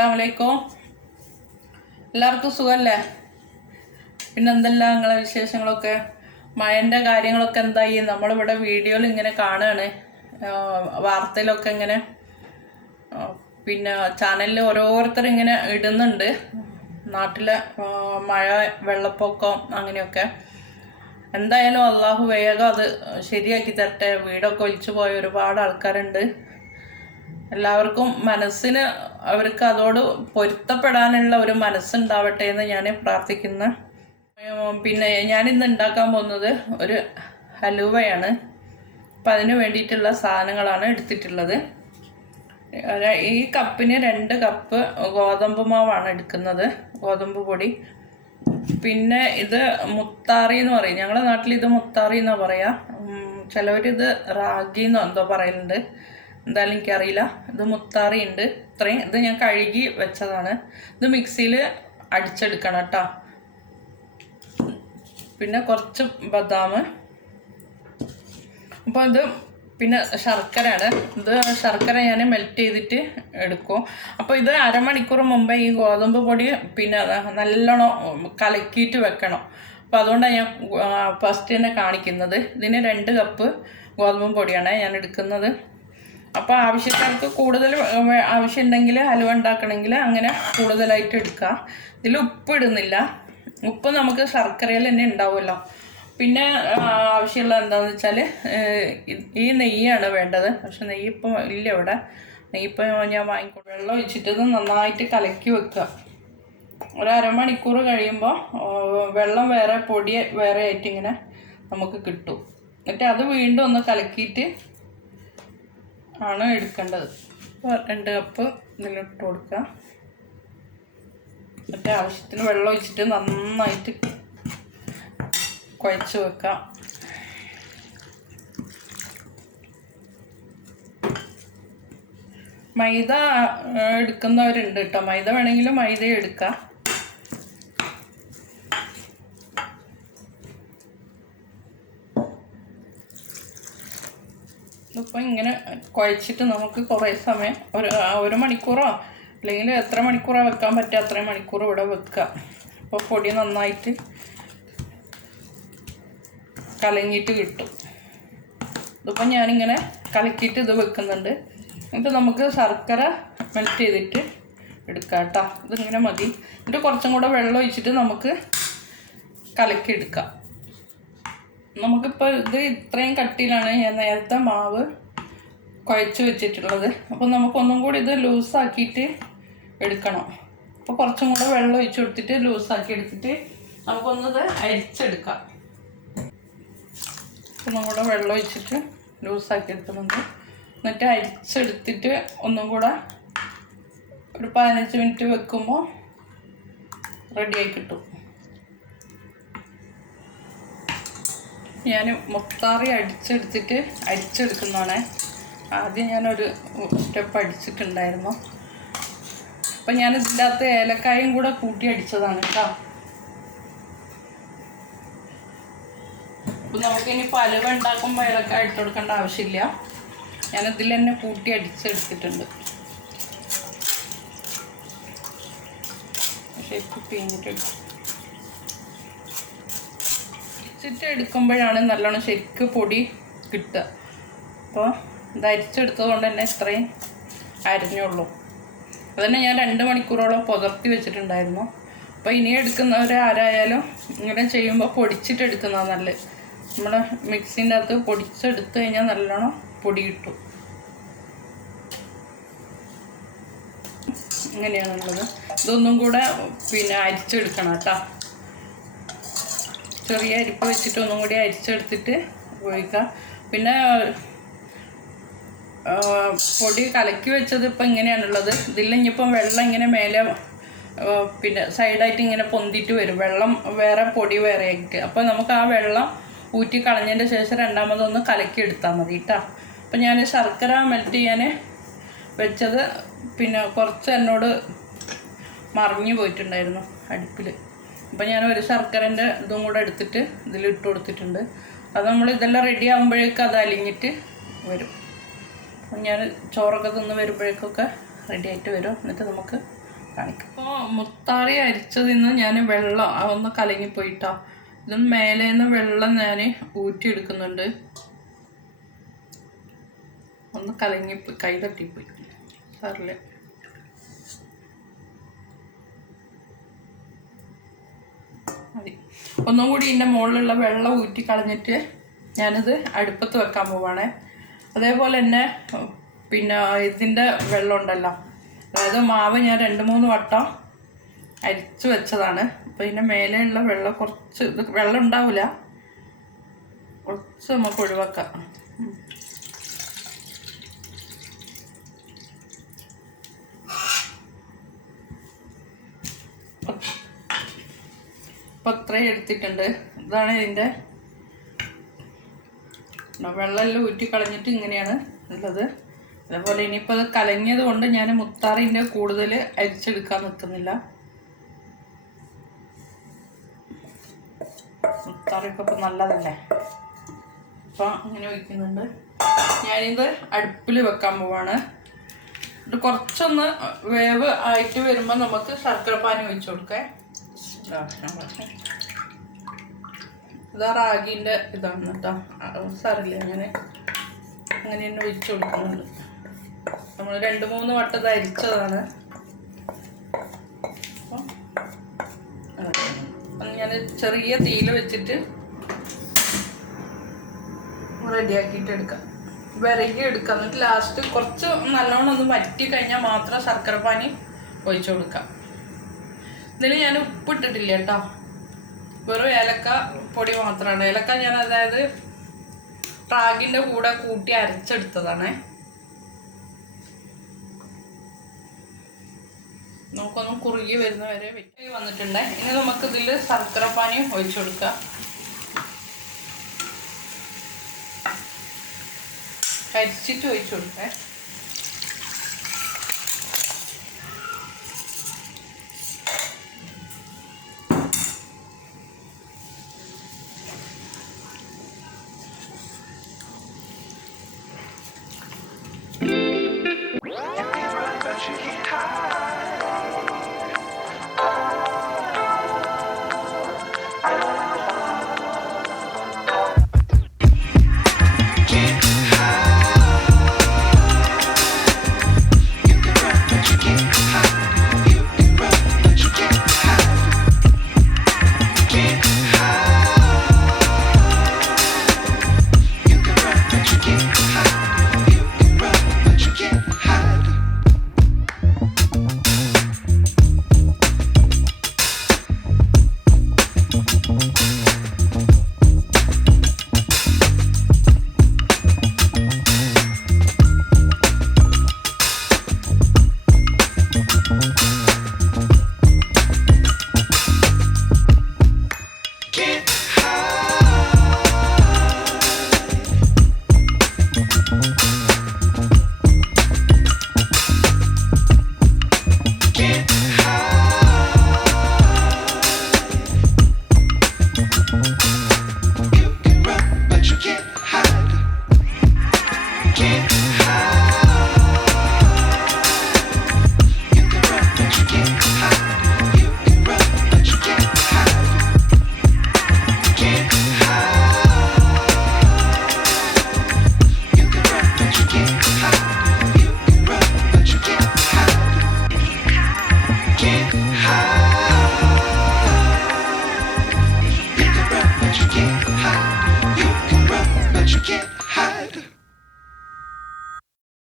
അസ്സലാമു അലൈക്കും. എല്ലാവർക്കും സുഖമല്ലേ? പിന്നെ എന്തെല്ലാം നിങ്ങളെ വിശേഷങ്ങളൊക്കെ? മഴൻ്റെ കാര്യങ്ങളൊക്കെ എന്തായി? നമ്മളിവിടെ വീഡിയോയിൽ ഇങ്ങനെ കാണുകയാണ്, വാർത്തയിലൊക്കെ ഇങ്ങനെ, പിന്നെ ചാനലിൽ ഓരോരുത്തർ ഇങ്ങനെ ഇടുന്നുണ്ട് നാട്ടിലെ മഴ, വെള്ളപ്പൊക്കം അങ്ങനെയൊക്കെ. എന്തായാലും അള്ളാഹു വേഗം അത് ശരിയാക്കി തരട്ടെ. വീടൊക്കെ ഒലിച്ചു പോയ ഒരുപാട് ആൾക്കാരുണ്ട്. എല്ലാവർക്കും മനസ്സിന് അവർക്ക് അതോട് പൊരുത്തപ്പെടാനുള്ള ഒരു മനസ്സുണ്ടാവട്ടെ എന്ന് ഞാൻ പ്രാർത്ഥിക്കുന്നു. പിന്നെ ഞാനിന്ന് ഉണ്ടാക്കാൻ പോകുന്നത് ഒരു ഹലുവയാണ്. അപ്പം അതിന് വേണ്ടിയിട്ടുള്ള സാധനങ്ങളാണ് എടുത്തിട്ടുള്ളത്. ഈ കപ്പിന് 2 കപ്പ് ഗോതമ്പ് മാവാണ് എടുക്കുന്നത്, ഗോതമ്പ് പൊടി. പിന്നെ ഇത് മുത്താറി എന്ന് പറയും, ഞങ്ങളുടെ നാട്ടിൽ ഇത് മുത്താറി എന്നാണ് പറയുക. ചിലവരിത് റാഗി എന്നോ എന്തോ പറയുന്നുണ്ട്, എന്തായാലും എനിക്കറിയില്ല. ഇത് മുത്താറി ഉണ്ട്. ഇത്രയും ഇത് ഞാൻ കഴുകി വെച്ചതാണ്. ഇത് മിക്സിയിൽ അടിച്ചെടുക്കണം കേട്ടോ. പിന്നെ കുറച്ച് ബദാം. അപ്പോൾ ഇത് പിന്നെ ശർക്കരയാണ്. ഇത് ശർക്കര ഞാൻ മെൽറ്റ് ചെയ്തിട്ട് എടുക്കും. അപ്പോൾ ഇത് അരമണിക്കൂർ മുമ്പേ ഈ ഗോതമ്പ് പൊടി പിന്നെ നല്ലോണം കലക്കിയിട്ട് വെക്കണം. അപ്പോൾ അതുകൊണ്ടാണ് ഞാൻ ഫസ്റ്റ് തന്നെ കാണിക്കുന്നത്. ഇതിന് 2 കപ്പ് ഗോതമ്പ് പൊടിയാണ് ഞാൻ എടുക്കുന്നത്. അപ്പോൾ ആവശ്യക്കാർക്ക് കൂടുതൽ ആവശ്യമുണ്ടെങ്കിൽ ഹലുവ ഉണ്ടാക്കണമെങ്കിൽ അങ്ങനെ കൂടുതലായിട്ട് എടുക്കുക. ഇതിൽ ഉപ്പ് ഇടുന്നില്ല. ഉപ്പ് നമുക്ക് ശർക്കരയിൽ തന്നെ ഉണ്ടാവുമല്ലോ. പിന്നെ ആവശ്യമുള്ള എന്താണെന്ന് വെച്ചാൽ ഈ നെയ്യാണ് വേണ്ടത്. പക്ഷെ നെയ്യ് ഇപ്പോൾ ഇല്ല ഇവിടെ. നെയ്യിപ്പോൾ ഞാൻ വാങ്ങിക്കും. വെള്ളം ഒഴിച്ചിട്ട് ഇത് നന്നായിട്ട് കലക്കി വെക്കുക. ഒരു അരമണിക്കൂർ കഴിയുമ്പോൾ വെള്ളം വേറെ, പൊടി വേറെ ആയിട്ട് ഇങ്ങനെ നമുക്ക് കിട്ടും. എന്നിട്ട് അത് വീണ്ടും ഒന്ന് കലക്കിയിട്ട് ആണ് എടുക്കേണ്ടത്. 2 കപ്പ് ഇതിലിട്ട് കൊടുക്കുക. എന്നിട്ട് ആവശ്യത്തിന് വെള്ളം ഒഴിച്ചിട്ട് നന്നായിട്ട് കുഴച്ച് വെക്കാം. മൈദ എടുക്കുന്നവരുണ്ട് കേട്ടോ. മൈദ വേണമെങ്കിൽ മൈദ എടുക്കാം. ഇതിപ്പോൾ ഇങ്ങനെ കുഴച്ചിട്ട് നമുക്ക് കുറേ സമയം, ഒരു മണിക്കൂറോ അല്ലെങ്കിൽ എത്ര മണിക്കൂറാണ് വെക്കാൻ പറ്റുക അത്രയും മണിക്കൂർ ഇവിടെ വെക്കുക. അപ്പോൾ പൊടി നന്നായിട്ട് കലങ്ങിയിട്ട് കിട്ടും. ഇതിപ്പോൾ ഞാനിങ്ങനെ കലക്കിയിട്ട് ഇത് വെക്കുന്നുണ്ട്. എന്നിട്ട് നമുക്ക് ശർക്കര മെൽറ്റ് ചെയ്തിട്ട് എടുക്കാം കേട്ടോ. ഇതിങ്ങനെ മതി. എന്നിട്ട് കുറച്ചും കൂടെ വെള്ളം ഒഴിച്ചിട്ട് നമുക്ക് കലക്കി എടുക്കാം. നമുക്കിപ്പോൾ ഇത് ഇത്രയും കട്ടിയിലാണ് ഞാൻ നേരത്തെ മാവ് കുഴച്ച് വെച്ചിട്ടുള്ളത്. അപ്പോൾ നമുക്കൊന്നും കൂടി ഇത് ലൂസാക്കിയിട്ട് എടുക്കണം. അപ്പോൾ കുറച്ചും കൂടെ വെള്ളം ഒഴിച്ച് കൊടുത്തിട്ട് ലൂസാക്കി എടുത്തിട്ട് നമുക്കൊന്നത് അരിച്ചെടുക്കാം. ഒന്നും കൂടെ വെള്ളം ഒഴിച്ചിട്ട് ലൂസാക്കി എടുക്കുന്നുണ്ട്. എന്നിട്ട് അരിച്ചെടുത്തിട്ട് ഒന്നും കൂടെ ഒരു 15 മിനിറ്റ് വെക്കുമ്പോൾ റെഡിയായി കിട്ടും. ഞാൻ മുത്താറി അരിച്ചെടുക്കുന്നതാണ്. ആദ്യം ഞാനൊരു സ്റ്റെപ്പ് അടിച്ചിട്ടുണ്ടായിരുന്നു. അപ്പം ഞാൻ ഇതിൻ്റെ അകത്ത് ഏലക്കായും കൂടെ കൂട്ടി അടിച്ചതാണ് കേട്ടോ. അപ്പം നമുക്കിനി ഹലുവ ഉണ്ടാക്കുമ്പോൾ ഏലക്കായ ഇട്ട് കൊടുക്കേണ്ട ആവശ്യമില്ല. ഞാനിതിൽ തന്നെ കൂട്ടി അടിച്ചെടുത്തിട്ടുണ്ട്. ഷേപ്പ് പിഴിഞ്ഞിട്ട് എടുക്കുമ്പോഴാണ് നല്ലോണം ശരിക്ക് പൊടി കിട്ടുക. അപ്പോൾ ഇത് അരിച്ചെടുത്തത് കൊണ്ട് തന്നെ ഇത്രയും അരിഞ്ഞുള്ളൂ. അതുതന്നെ ഞാൻ 2 മണിക്കൂറോളം പുതർത്തി വെച്ചിട്ടുണ്ടായിരുന്നു. അപ്പോൾ ഇനി എടുക്കുന്നവർ ആരായാലും ഇങ്ങനെ ചെയ്യുമ്പോൾ പൊടിച്ചിട്ട് എടുക്കുന്നതാണ് നല്ലത്. നമ്മൾ മിക്സിൻ്റെ അകത്ത് പൊടിച്ചെടുത്ത് കഴിഞ്ഞാൽ നല്ലോണം പൊടി കിട്ടും. ഇങ്ങനെയാണുള്ളത്. ഇതൊന്നും കൂടെ പിന്നെ അരിച്ചെടുക്കണം കേട്ടോ. ചെറിയ അരിപ്പ് വെച്ചിട്ട് ഒന്നും കൂടി അരിച്ചെടുത്തിട്ട് ഉപയോഗിക്കുക. പിന്നെ പൊടി കലക്കി വെച്ചത് ഇപ്പം ഇങ്ങനെയാണുള്ളത്. ഇതിലിപ്പം വെള്ളം ഇങ്ങനെ മേലെ പിന്നെ സൈഡായിട്ട് ഇങ്ങനെ പൊന്തിയിട്ട് വരും. വെള്ളം വേറെ, പൊടി വേറെ ആയിട്ട്. അപ്പോൾ നമുക്ക് ആ വെള്ളം ഊറ്റി കളഞ്ഞതിൻ്റെ ശേഷം രണ്ടാമതൊന്ന് കലക്കി എടുത്താൽ മതി കേട്ടോ. അപ്പം ഞാൻ ശർക്കര മെൽറ്റ് ചെയ്യാൻ വെച്ചത് പിന്നെ കുറച്ച് എന്നോട് മറിഞ്ഞു പോയിട്ടുണ്ടായിരുന്നു അടുപ്പിൽ. അപ്പം ഞാൻ ഒരു ശർക്കരൻ്റെ ഇതും കൂടെ എടുത്തിട്ട് ഇതിലിട്ട് കൊടുത്തിട്ടുണ്ട്. അത് നമ്മൾ ഇതെല്ലാം റെഡി ആകുമ്പോഴേക്കും അത് അലിഞ്ഞിട്ട് വരും. അപ്പം ഞാൻ ചോറൊക്കെ തിന്ന് വരുമ്പോഴേക്കൊക്കെ റെഡി ആയിട്ട് വരും. എന്നിട്ട് നമുക്ക് കാണിക്കാം. അപ്പോൾ മുത്താറി അരിച്ചതിൽ നിന്ന് ഞാൻ വെള്ളം ഒന്ന് കലങ്ങിപ്പോയിട്ടോ. ഇതിന് മേലേന്ന് വെള്ളം ഞാൻ ഊറ്റിയെടുക്കുന്നുണ്ട്. ഒന്ന് കലങ്ങിപ്പോയി, കൈ തട്ടിപ്പോയി, സാറില്ല. മതി. ഒന്നും കൂടി ഇതിൻ്റെ മുകളിലുള്ള വെള്ളം ഊറ്റി കളഞ്ഞിട്ട് ഞാനിത് അടുപ്പത്ത് വെക്കാൻ പോവാണേ. അതേപോലെ തന്നെ പിന്നെ ഇതിൻ്റെ വെള്ളം ഉണ്ടല്ലോ, അതായത് മാവ് ഞാൻ 2-3 വട്ടം അരിച്ചു വെച്ചതാണ്. അപ്പോൾ ഇതിൻ്റെ മേലെയുള്ള വെള്ളം കുറച്ച്, ഇത് വെള്ളം ഉണ്ടാവില്ല, കുറച്ച് നമുക്ക് ഒഴിവാക്കാം. അപ്പോൾ അത്രയും എടുത്തിട്ടുണ്ട്. ഇതാണ് ഇതിൻ്റെ വെള്ളമെല്ലാം ഊറ്റി കളഞ്ഞിട്ട് ഇങ്ങനെയാണ് ഉള്ളത്. അതേപോലെ ഇനിയിപ്പോൾ അത് കലങ്ങിയത് കൊണ്ട് ഞാൻ മുത്താറിൻ്റെ കൂടുതൽ അരിച്ചെടുക്കാൻ നിൽക്കുന്നില്ല. മുത്താറിയൊക്കെ ഇപ്പം നല്ലതല്ലേ, അപ്പം അങ്ങനെ വയ്ക്കുന്നുണ്ട്. ഞാനിത് അടുപ്പിൽ വെക്കാൻ പോവാണ്. ഇത് കുറച്ചൊന്ന് വേവ് ആയിട്ട് വരുമ്പോൾ നമുക്ക് ശർക്കര പാനി ഒഴിച്ചു കൊടുക്കാം. ഇതാ റാഗിൻ്റെ ഇതാണ് കേട്ടോ, സാറില്ല, അങ്ങനെ തന്നെ ഒഴിച്ചു കൊടുക്കുന്നുണ്ട്. നമ്മൾ 2-3 വട്ടം അരിച്ചതാണ്. അപ്പം ഞാൻ ചെറിയ തീയിൽ വെച്ചിട്ട് റെഡിയാക്കിയിട്ട് എടുക്കാം, വിരകി എടുക്കാം. എന്നിട്ട് ലാസ്റ്റ് കുറച്ച് നല്ലോണം ഒന്ന് വറ്റി കഴിഞ്ഞാൽ മാത്രം ശർക്കര പാനി ഒഴിച്ചു കൊടുക്കാം. ഇതിൽ ഞാൻ ഉപ്പിട്ടിട്ടില്ല കേട്ടോ, വെറും ഏലക്ക പൊടി മാത്രമാണ്. ഏലക്ക ഞാൻ അതായത് റാഗിൻ്റെ കൂടെ കൂട്ടി അരച്ചെടുത്തതാണ്. നമുക്കൊന്ന് കുറുകി വരുന്ന വരെ വെട്ടി വന്നിട്ടുണ്ട്. ഇനി നമുക്ക് ഇതിൽ ശർക്കര പാനി ഒഴിച്ചു കൊടുക്കാം. അരിച്ചിട്ട് ഒഴിച്ചു കൊടുക്കേ.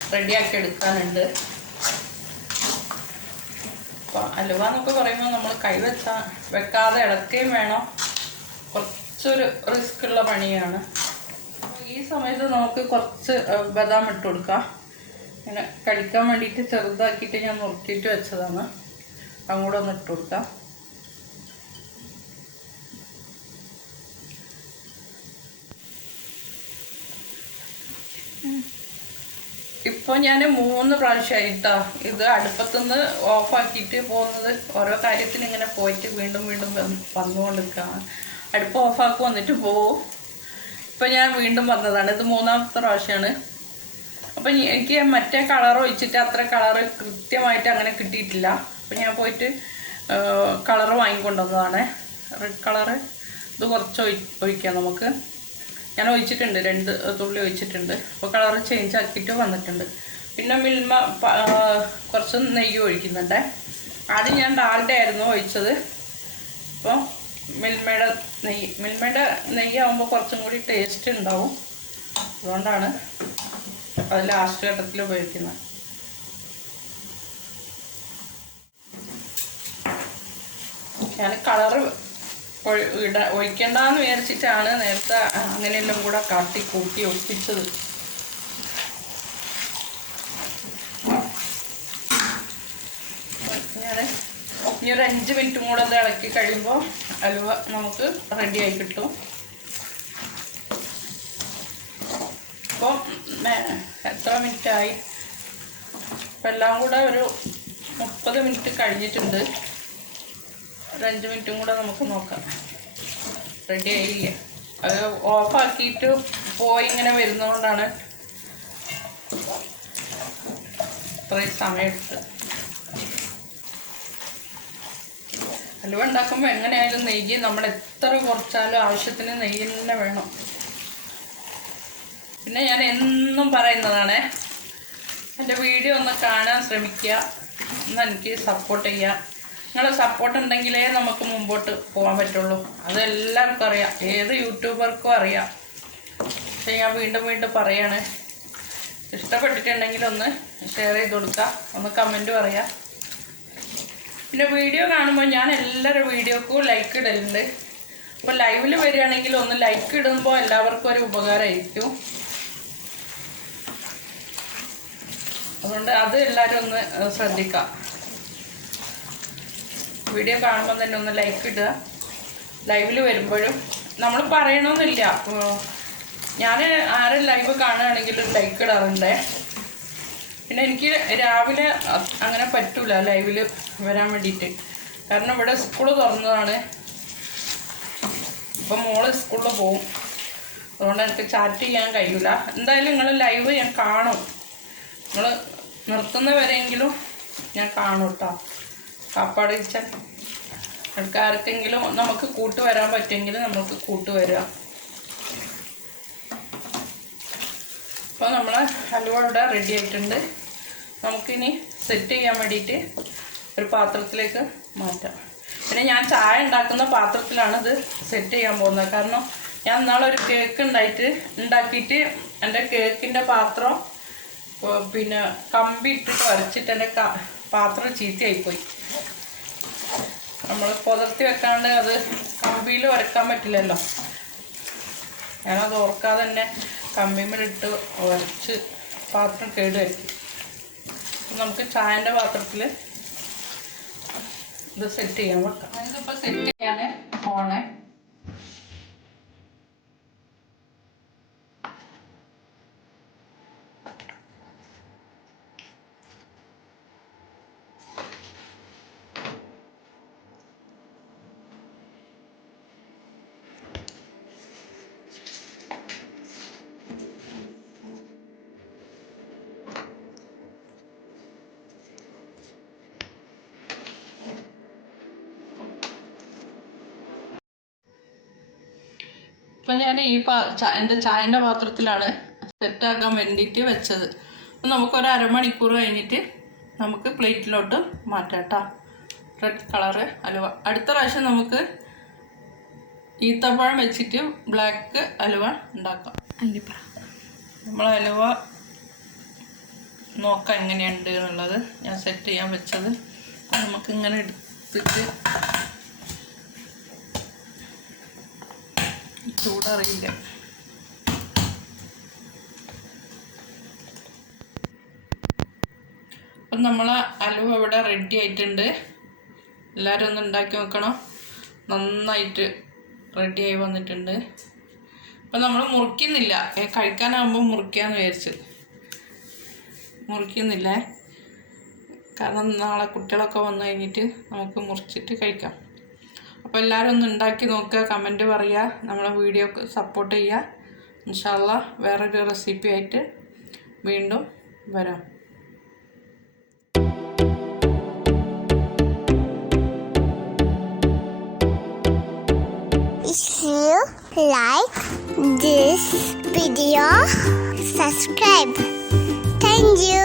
റെഡിയാക്കി എടുക്കാനുണ്ട്. അപ്പോൾ അലുവ എന്നൊക്കെ പറയുമ്പോൾ നമ്മൾ വെക്കാതെ ഇളക്കുകയും വേണം, കുറച്ചൊരു റിസ്ക് ഉള്ള പണിയാണ്. അപ്പോൾ ഈ സമയത്ത് നമുക്ക് കുറച്ച് ബദാം ഇട്ട് കൊടുക്കാം. ഇങ്ങനെ കഴിക്കാൻ വേണ്ടിയിട്ട് ചെറുതാക്കിയിട്ട് ഞാൻ നുറുക്കിയിട്ട് വെച്ചതാണ്, അങ്ങോട്ട് ഒന്ന് ഇട്ട് കൊടുക്കാം. ഇപ്പോൾ ഞാൻ 3 പ്രാവശ്യമായിട്ടോ ഇത് അടുപ്പത്തുനിന്ന് ഓഫാക്കിയിട്ട് പോകുന്നത്. ഓരോ കാര്യത്തിന് ഇങ്ങനെ പോയിട്ട് വീണ്ടും വീണ്ടും വന്നുകൊണ്ടിരിക്കുകയാണ്. അടുപ്പ് ഓഫാക്കി വന്നിട്ട് പോവും. ഇപ്പം ഞാൻ വീണ്ടും വന്നതാണ്, ഇത് 3ാമത്തെ പ്രാവശ്യമാണ്. അപ്പം എനിക്ക് മറ്റേ കളർ ഒഴിച്ചിട്ട് അത്ര കളറ് കൃത്യമായിട്ട് അങ്ങനെ കിട്ടിയിട്ടില്ല. അപ്പോൾ ഞാൻ പോയിട്ട് കളറ് വാങ്ങിക്കൊണ്ടുവന്നതാണ്, റെഡ് കളറ്. ഇത് കുറച്ച് ഒഴിക്കാം നമുക്ക്. ഞാൻ ഒഴിച്ചിട്ടുണ്ട്, 2 തുള്ളി ഒഴിച്ചിട്ടുണ്ട്. അപ്പോൾ കളറ് ചേഞ്ച് ആക്കിയിട്ട് വന്നിട്ടുണ്ട്. പിന്നെ മിൽമ കുറച്ച് നെയ്യ് ഒഴിക്കുന്നുണ്ട്. ആദ്യം ഞാൻ ഡാൽഡ ആയിരുന്നു ഒഴിച്ചത്. അപ്പോൾ മിൽമയുടെ നെയ്യാകുമ്പോൾ കുറച്ചും കൂടി ടേസ്റ്റ് ഉണ്ടാവും. അതുകൊണ്ടാണ് അത് ലാസ്റ്റ് ഘട്ടത്തിൽ ഉപയോഗിക്കുന്നത്. ഞാൻ കളറ് ഒഴിക്കണ്ടെന്ന് വിചാരിച്ചിട്ടാണ് നേരത്തെ അങ്ങനെയെല്ലാം കൂടെ കൂട്ടി ഒപ്പിച്ചത്. ഞാൻ ഇനി ഒരു 5 മിനിറ്റും കൂടെ അത് ഇളക്കി കഴിയുമ്പോൾ അലുവ നമുക്ക് റെഡിയായി കിട്ടും. അപ്പോൾ എത്ര മിനിറ്റായി? അപ്പം എല്ലാം കൂടെ ഒരു 30 മിനിറ്റ് കഴിഞ്ഞിട്ടുണ്ട്. ഒരു 5 മിനിറ്റും കൂടെ നമുക്ക് നോക്കാം. റെഡി ആയില്ല. അത് ഓഫാക്കിയിട്ട് പോയി ഇങ്ങനെ വരുന്നതുകൊണ്ടാണ് ഇത്രയും സമയമെടുത്ത്. ഹലുവ ഉണ്ടാക്കുമ്പോൾ എങ്ങനെയായാലും നെയ്യ് നമ്മൾ എത്ര കുറച്ചാലും ആവശ്യത്തിന് നെയ്യ് തന്നെ വേണം. പിന്നെ ഞാൻ എന്നും പറയുന്നതാണ്, എൻ്റെ വീഡിയോ ഒന്ന് കാണാൻ ശ്രമിക്കുക, ഒന്ന് എനിക്ക് സപ്പോർട്ട് ചെയ്യുക. നിങ്ങളുടെ സപ്പോർട്ട് ഉണ്ടെങ്കിലേ നമുക്ക് മുമ്പോട്ട് പോകാൻ പറ്റുള്ളൂ. അതെല്ലാവർക്കും അറിയാം, ഏത് യൂട്യൂബർക്കും അറിയാം. പക്ഷേ ഞാൻ വീണ്ടും പറയാണ്, ഇഷ്ടപ്പെട്ടിട്ടുണ്ടെങ്കിൽ ഒന്ന് ഷെയർ ചെയ്ത് കൊടുക്കുക, ഒന്ന് കമൻറ്റ് പറയുക. പിന്നെ വീഡിയോ കാണുമ്പോൾ ഞാൻ എല്ലാവരുടെ വീഡിയോക്കും ലൈക്ക് ഇടലുണ്ട്. അപ്പോൾ ലൈവിൽ വരികയാണെങ്കിൽ ഒന്ന് ലൈക്ക് ഇടുമ്പോൾ എല്ലാവർക്കും ഒരു ഉപകാരമായിരിക്കും. അതുകൊണ്ട് അത് എല്ലാവരും ഒന്ന് ശ്രദ്ധിക്കുക. വീഡിയോ കാണുമ്പോൾ തന്നെ ഒന്ന് ലൈക്ക് ഇടുക. ലൈവിൽ വരുമ്പോഴും നമ്മൾ പറയണമെന്നില്ല, ഞാൻ ആരും ലൈവ് കാണുകയാണെങ്കിൽ ലൈക്ക് ഇടാറുണ്ട്. പിന്നെ എനിക്ക് രാവിലെ അങ്ങനെ പറ്റൂല ലൈവിൽ വരാൻ വേണ്ടിയിട്ട്, കാരണം ഇവിടെ സ്കൂൾ തുറന്നതാണ്. ഇപ്പം മോള് സ്കൂളിൽ പോവും, അതുകൊണ്ട് എനിക്ക് ചാറ്റ് ചെയ്യാൻ കഴിയില്ല. എന്തായാലും നിങ്ങൾ ലൈവ് ഞാൻ കാണും, നിങ്ങൾ നിർത്തുന്നവരെങ്കിലും ഞാൻ കാണും കേട്ടോ. കാപ്പാട് കിച്ചൻ ആൾക്കാർക്കെങ്കിലും നമുക്ക് കൂട്ടുവരാൻ പറ്റുമെങ്കിൽ നമുക്ക് കൂട്ടുവരിക. അപ്പോൾ നമ്മളെ ഹലുവ ഇവിടെ റെഡി ആയിട്ടുണ്ട്. നമുക്കിനി സെറ്റ് ചെയ്യാൻ വേണ്ടിയിട്ട് ഒരു പാത്രത്തിലേക്ക് മാറ്റാം. പിന്നെ ഞാൻ ചായ ഉണ്ടാക്കുന്ന പാത്രത്തിലാണ് ഇത് സെറ്റ് ചെയ്യാൻ പോകുന്നത്. കാരണം ഞാൻ ഇന്നാളൊരു കേക്ക് ഉണ്ടാക്കിയിട്ട് എൻ്റെ കേക്കിൻ്റെ പാത്രം പിന്നെ കമ്പി ഇട്ടിട്ട് വരച്ചിട്ട് എൻ്റെ പാത്രം ചീത്തയായിപ്പോയി. നമ്മൾ പുതർത്തി വെക്കാണ്ട് അത് കമ്പിയിൽ വരക്കാൻ പറ്റില്ലല്ലോ. ഞാനത് ഓർക്കാതെ തന്നെ കമ്പിമേലിട്ട് വരച്ച് പാത്രം കേടുവരുത്തി. നമുക്ക് ചായൻ്റെ പാത്രത്തിൽ ഇത് സെറ്റ് ചെയ്യാൻ വെക്കാം. ഇതിപ്പോൾ സെറ്റ് ചെയ്യാൻ പോണേ. ഇപ്പം ഞാൻ എൻ്റെ ചായൻ്റെ പാത്രത്തിലാണ് സെറ്റാക്കാൻ വേണ്ടിയിട്ട് വെച്ചത്. അപ്പം നമുക്കൊരു അരമണിക്കൂർ കഴിഞ്ഞിട്ട് നമുക്ക് പ്ലേറ്റിലോട്ട് മാറ്റാം കേട്ടോ. Red colour halwa. അടുത്ത പ്രാവശ്യം നമുക്ക് ഈത്തപ്പഴം വെച്ചിട്ട് ബ്ലാക്ക് ഹലുവ ഉണ്ടാക്കാം. നമ്മൾ ഹലുവ നോക്കാം എങ്ങനെയുണ്ട് എന്നുള്ളത്. ഞാൻ സെറ്റ് ചെയ്യാൻ വെച്ചത് നമുക്കിങ്ങനെ എടുത്തിട്ട് ചൂടറിയില്ല. അപ്പം നമ്മളെ ഹലുവ ഇവിടെ റെഡി ആയിട്ടുണ്ട്. എല്ലാവരും ഒന്ന് ഉണ്ടാക്കി നോക്കണം. നന്നായിട്ട് റെഡിയായി വന്നിട്ടുണ്ട്. അപ്പം നമ്മൾ മുറിക്കുന്നില്ല, കഴിക്കാനാകുമ്പോൾ മുറിക്കാമെന്ന് വിചാരിച്ച് മുറിക്കുന്നില്ല. കാരണം നാളെ കുട്ടികളൊക്കെ വന്നു കഴിഞ്ഞിട്ട് നമുക്ക് മുറിച്ചിട്ട് കഴിക്കാം. അപ്പോൾ എല്ലാവരും ഒന്ന് ഉണ്ടാക്കി നോക്കുക, കമൻറ്റ് പറയുക, നമ്മളെ വീഡിയോക്ക് സപ്പോർട്ട് ചെയ്യുക. ഇൻഷാ അല്ലാഹ് വേറൊരു റെസിപ്പി ആയിട്ട് വീണ്ടും വരാം. like this video, subscribe. Thank you.